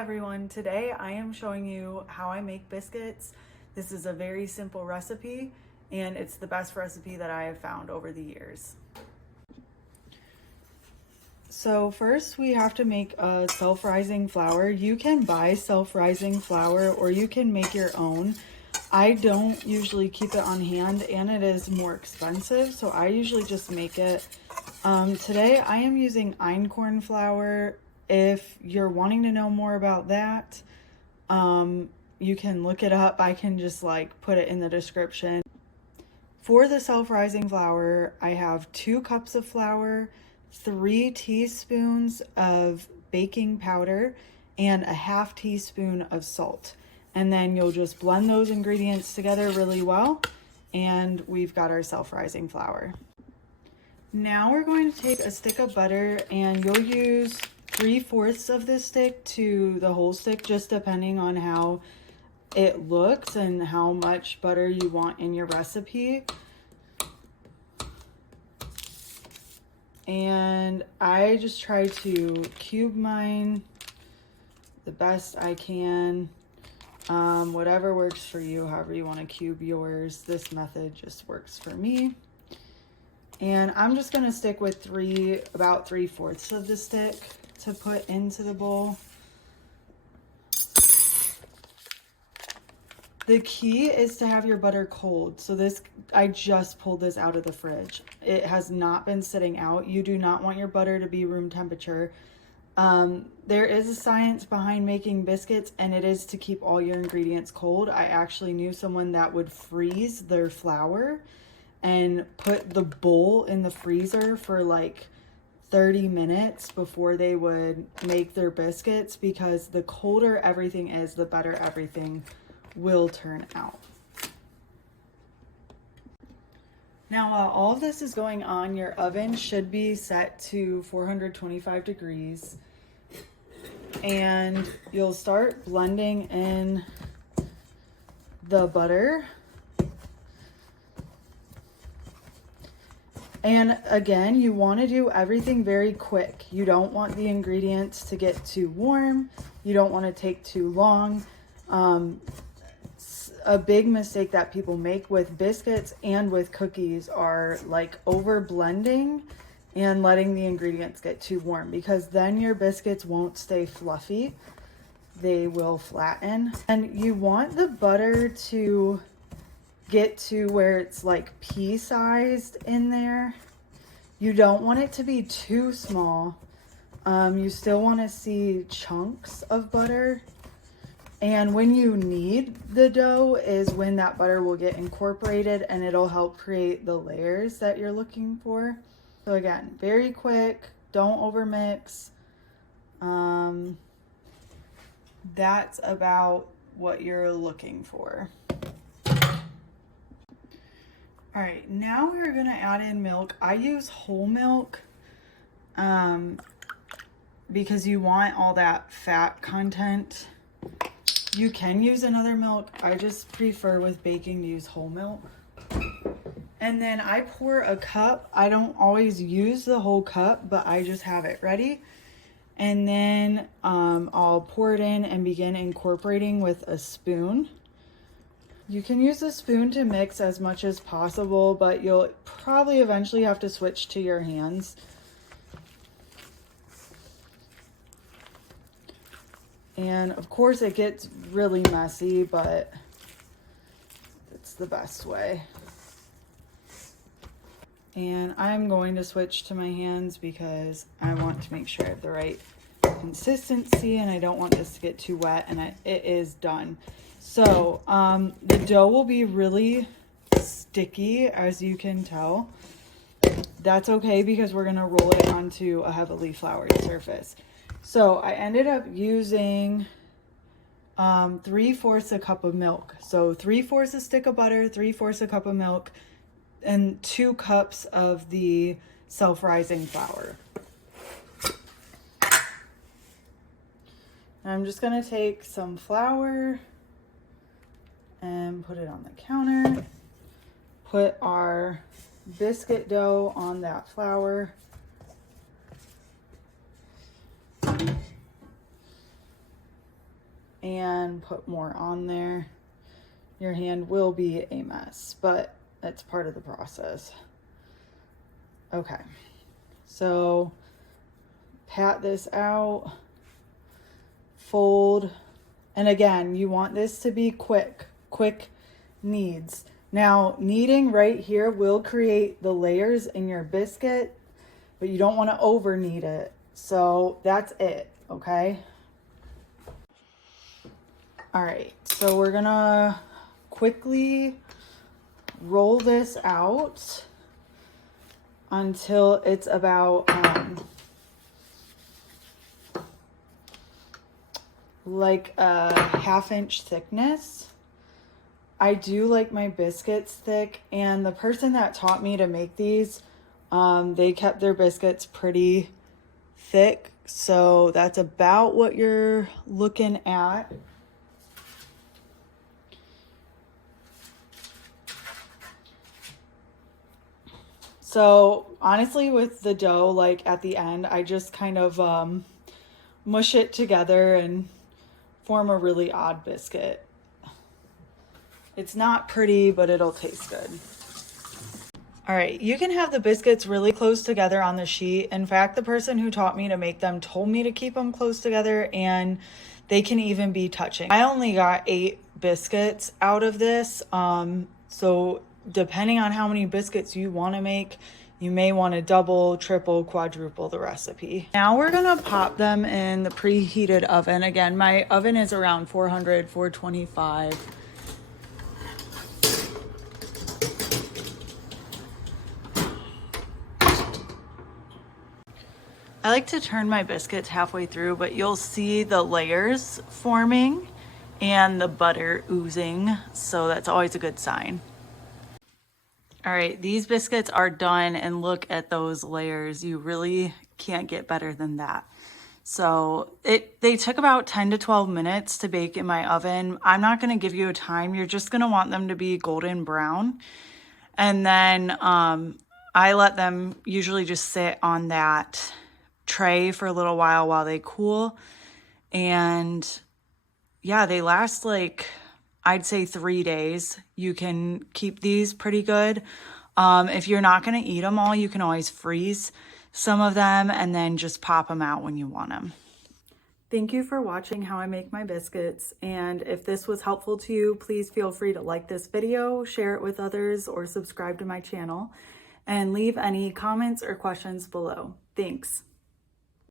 everyone, today I am showing you how I make biscuits. This is a very simple recipe and it's the best recipe that I have found over the years. So first we have to make a self-rising flour. You can buy self-rising flour or you can make your own. I don't usually keep it on hand and it is more expensive, so I usually just make it. Today I am using Einkorn flour. If you're wanting to know more about that, you can look it up. I can just put it in the description. For the self-rising flour, I have 2 cups of flour, 3 teaspoons of baking powder, and a ½ teaspoon of salt. And then you'll just blend those ingredients together really well, and we've got our self-rising flour. Now we're going to take a stick of butter, and you'll use 3/4 of the stick to the whole stick, just depending on how it looks and how much butter you want in your recipe. And I just try to cube mine the best I can. Whatever works for you, however you want to cube yours. This method just works for me. And I'm just going to stick with about 3/4 of the stick to put into the bowl. The key is to have your butter cold. So I just pulled this out of the fridge. It has not been sitting out. You do not want your butter to be room temperature. There is a science behind making biscuits, and it is to keep all your ingredients cold. I actually knew someone that would freeze their flour and put the bowl in the freezer for 30 minutes before they would make their biscuits, because the colder everything is, the better everything will turn out. Now, while all of this is going on, your oven should be set to 425 degrees, and you'll start blending in the butter. And again, you want to do everything very quick. You don't want the ingredients to get too warm. You don't want to take too long. A big mistake that people make with biscuits and with cookies are over blending and letting the ingredients get too warm, because then your biscuits won't stay fluffy. They will flatten. And you want the butter to get to where it's pea-sized in there. You don't want it to be too small. You still want to see chunks of butter. And when you knead the dough is when that butter will get incorporated, and it'll help create the layers that you're looking for. So again, very quick, don't overmix. That's about what you're looking for. All right, now we're gonna add in milk. I use whole milk because you want all that fat content. You can use another milk. I just prefer with baking to use whole milk. And then I pour a cup. I don't always use the whole cup, but I just have it ready. And then I'll pour it in and begin incorporating with a spoon. You can use a spoon to mix as much as possible, but you'll probably eventually have to switch to your hands. And of course it gets really messy, but it's the best way. And I'm going to switch to my hands because I want to make sure I have the right consistency and I don't want this to get too wet, and it is done. So the dough will be really sticky, as you can tell. That's okay because we're gonna roll it onto a heavily floured surface. So I ended up using 3/4 a cup of milk. So 3/4 a stick of butter, 3/4 a cup of milk, and 2 cups of the self-rising flour. I'm just gonna take some flour and put it on the counter. Put our biscuit dough on that flour. . and put more on there. Your hand will be a mess, but it's part of the process. Okay, so pat this out, fold, and again, you want this to be quick kneads. Now, kneading right here will create the layers in your biscuit, but you don't want to over knead it. So that's it, okay? All right, so we're gonna quickly roll this out until it's about like a 1/2 inch thickness. I do like my biscuits thick, and the person that taught me to make these, they kept their biscuits pretty thick, so that's about what you're looking at. So honestly, with the dough, like at the end, I just kind of mush it together and form a really odd biscuit. It's not pretty, but it'll taste good. All right, you can have the biscuits really close together on the sheet. In fact, the person who taught me to make them told me to keep them close together, and they can even be touching. I only got 8 biscuits out of this, so depending on how many biscuits you want to make, you may want to double, triple, quadruple the recipe. Now we're gonna pop them in the preheated oven. Again, my oven is around 400, 425. I like to turn my biscuits halfway through, but you'll see the layers forming and the butter oozing, so that's always a good sign. All right, these biscuits are done, and look at those layers. You really can't get better than that. So they took about 10 to 12 minutes to bake in my oven. I'm not gonna give you a time. You're just gonna want them to be golden brown. And then I let them usually just sit on that tray for a little while they cool. And yeah, they last like, I'd say 3 days. You can keep these pretty good. If you're not going to eat them all, you can always freeze some of them and then just pop them out when you want them. Thank you for watching how I make my biscuits. And if this was helpful to you, please feel free to like this video, share it with others, or subscribe to my channel, and leave any comments or questions below. Thanks.